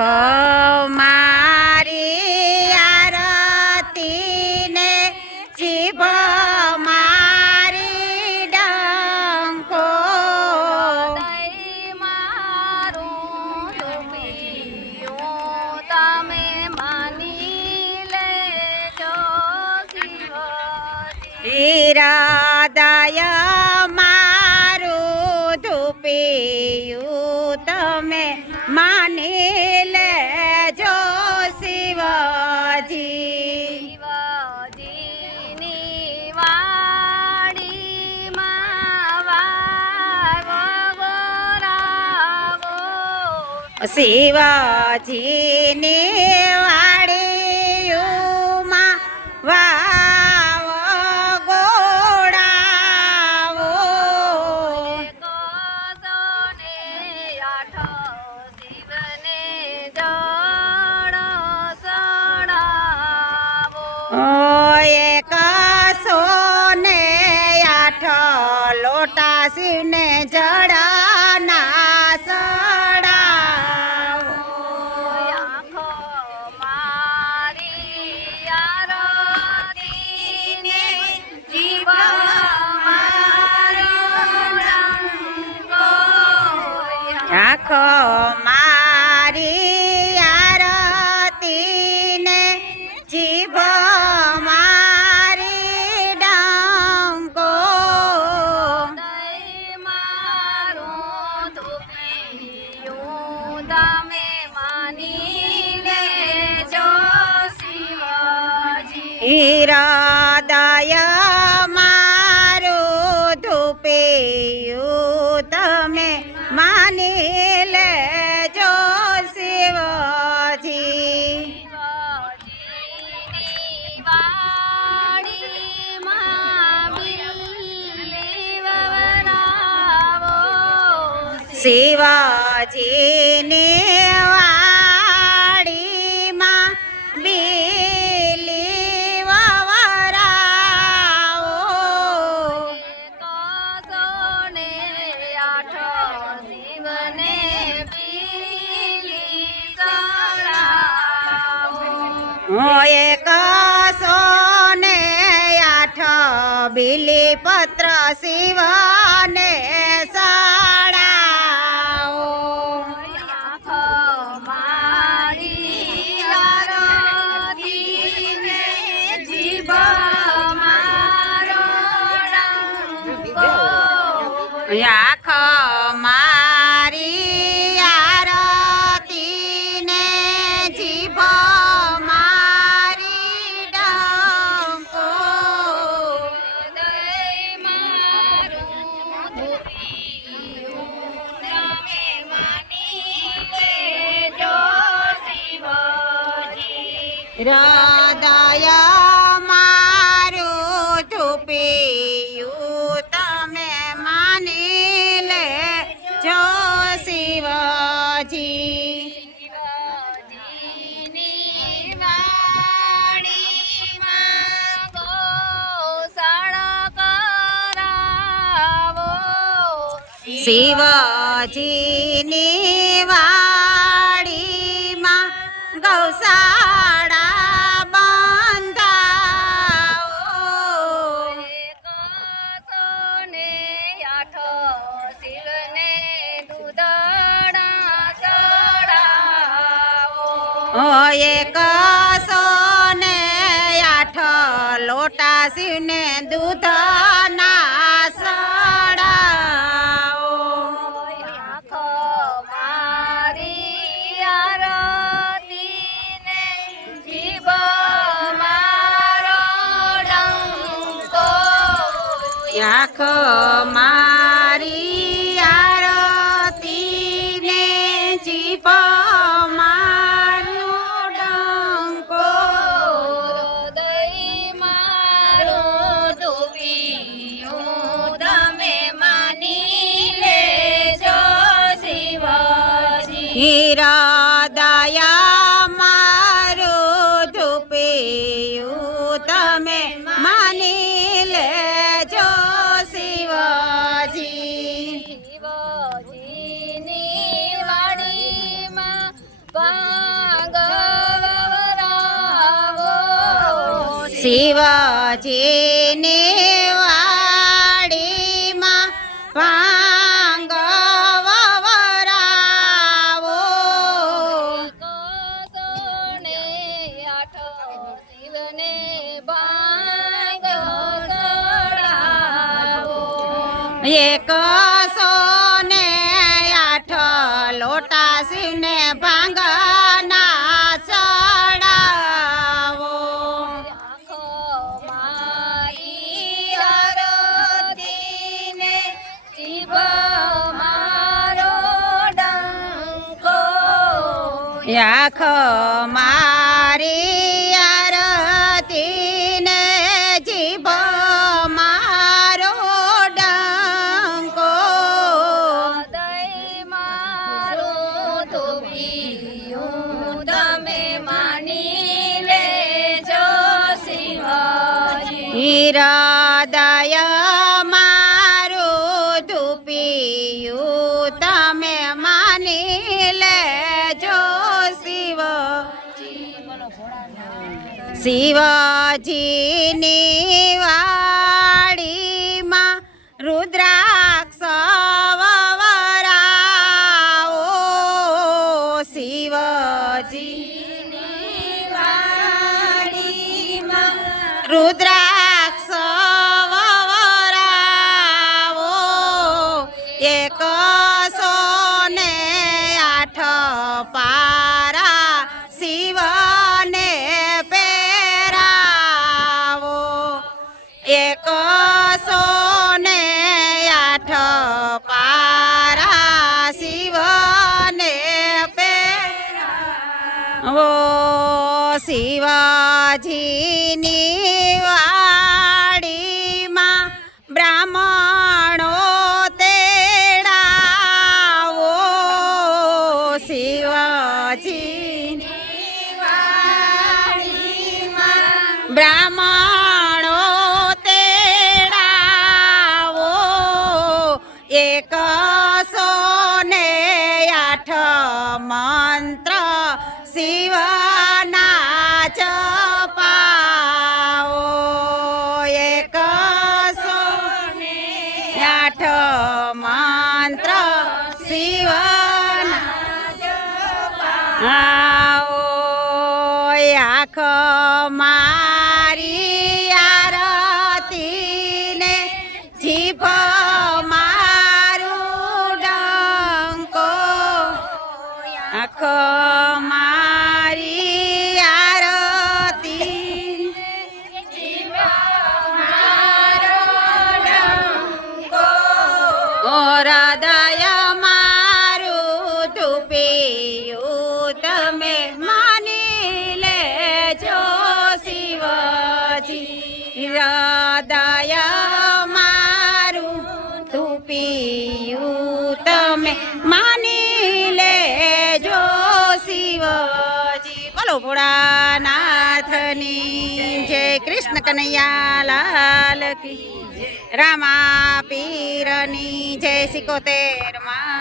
આખો મારી આરતી ને જીભ મારી ડંકો દઈ મારું ધૂપિયું તમે માની લેજો શિવજી હીરાદય મારું ધૂપિયું તમે માની લેજો શિવજી શિવજીની વાડીમાં વાવો ગોરાવો શિવજીની વાડીયુમાં વાવો ગોળાવો કોસોને આઠો શિવને જળ સડાવો એક સોને આઠ લોટા શિવને જળના સડાવો આખો મારી આરતીને જીવ મારો ડંકો આખો મારી આરતીને જીભ મારી ડંકો દઈ મારું ધૂપિયું તમે માની લેજો શિવજી હીરાદય મારું ધૂપિયું તમે માની લેજો શિવજી શિવજીની વાડીમાં બિલ્લી વવરાવો શિવજીની વાડીમાં બીલી વવરાવો કોસોને આઠો શિવને પીલી સડાવો એક સોને આઠ બીલીપત્ર શિવને સડાવો આખો મારી આરતીને જીભ મારો ડંકો આખ મારી આરતીને જીભ મારી ડંકો દઈ મારું ધૂપિયું તમે માની લેજો શિવજી હૃદય મારું ધૂપિયું તમે માની લેજો શિવજી શિવજીની વાડીમાં ગોશાળા કરાવો શિવજીની વાડીમાં ગૌશાળા બંધાવો કોસોને આઠો શિવને દૂધડા સડાવો એક સોને આઠ લોટા શિવને દૂધના સડાવો આખો મારી આરતીને જીભ મારો ડંકો આખ મારી આરતીને જીભ મારો ડંકો દઈ મારું ધૂપિયું તમે માની લેજો શિવજી હીરાદય મારું ધૂપિયું તમે માની લેજો શિવજી શિવજીની વાડીમાં ભાંગ વવરાવો સોને આઠ શિવને ભાંગ સડાવો એક સોને આઠ લોટા શિવને ભાંગના ચડાવો આખો મારી આરતીને જીવ મારો ડંકો આખ મારી આરતીને જીભ મારો ડંકો હૃદય મારું ધોબિયું તમે માની લેજો શિવજી હૃદય મારું ધૂપિયું તમે માની લેજો શિવજીની વાડીમાં રુદ્રાક્ષ વવરાવો શિવજીની વાડીમાં રુદ્રાક્ષ વવરાવો એક સોને આઠ પારા શિવને પહેરાવો એક સોને આઠ પારા શિવને પહેરાવો શિવજીની વાડીમાં બ્રાહ્મણો તેડાવો શિવજીની વાડીમાં બ્રાહ્મણો તેડાવો એક સોને આઠ મંત્ર શિવના જપાવો એક સોને આઠ મંત્ર શિવના જપાવો આખ મારી આરતીને જીભ મારું ડંકો આખ મારી આરતી હૃદય મારું ધૂપિયું તમે માની લેજો શિવજી હૃદય મારું ધૂપિયું તમે માની લેજો શિવજી બોલો ભોળાનાથની જય કૃષ્ણ કનૈયા લાલ કી રામા પીરની જય 71 માં